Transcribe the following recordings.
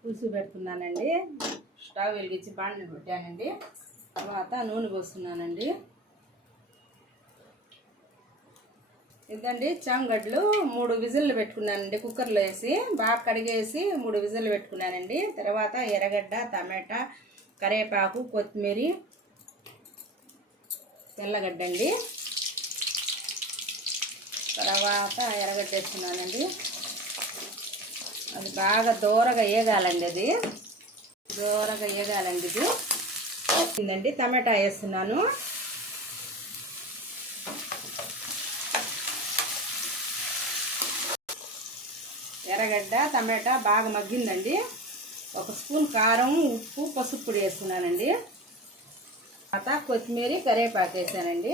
పులుసు పెడుతున్నానండి. స్టవ్ వెలిగించి బాండ్లు పెట్టానండి. తర్వాత నూనె పోస్తున్నానండి. ఇదండి చామగడ్డలు 3 విజిల్లు పెట్టుకున్నానండి. కుక్కర్లో వేసి బాగా కడిగేసి 3 విజిల్లు పెట్టుకున్నానండి. తర్వాత ఎర్రగడ్డ, టమాటా, కరివేపాకు, కొత్తిమీర, తెల్లగడ్డ అండి. తర్వాత ఎర్రగడ్డ వేస్తున్నానండి. అది బాగా దూరగా వేగాలండి. అది దూరగా వేగాలండి. ఇది వచ్చిందండి. టమాటా వేస్తున్నాను. ఎర్రగడ్డ, టమాటా బాగా మగ్గిందండి. 1 స్పూన్ కారం, ఉప్పు, పసుపు పొడి వేస్తున్నానండి. తర్వాత కొత్తిమీర, కరివేపాకు వేసానండి.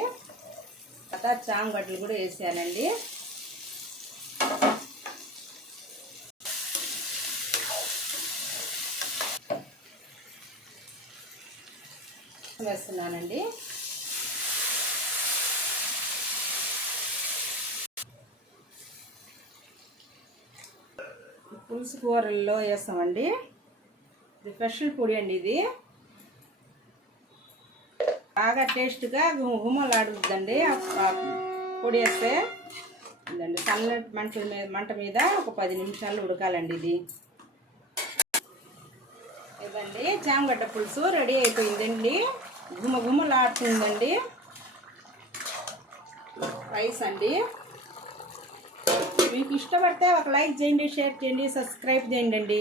తర్వాత చామగడ్డలు కూడా వేసానండి. వేస్తున్నానండి. పులుసు కూరల్లో వేస్తామండి. ఇది స్పెషల్ పొడి అండి. ఇది బాగా టేస్ట్గా గుమ్మలాడుతుందండి. పొడి వేస్తే ఇదండి సన్నటి మంట మీద ఒక 10 నిమిషాలు ఉడకాలండి. ఇది ఇదండి చామగడ్డ పులుసు రెడీ అయిపోయిందండి. గుమ్మలాడుతుందండి. రైస్ అండి. మీకు ఇష్టపడితే ఒక లైక్ చేయండి, షేర్ చేయండి, సబ్స్క్రైబ్ చేయండి.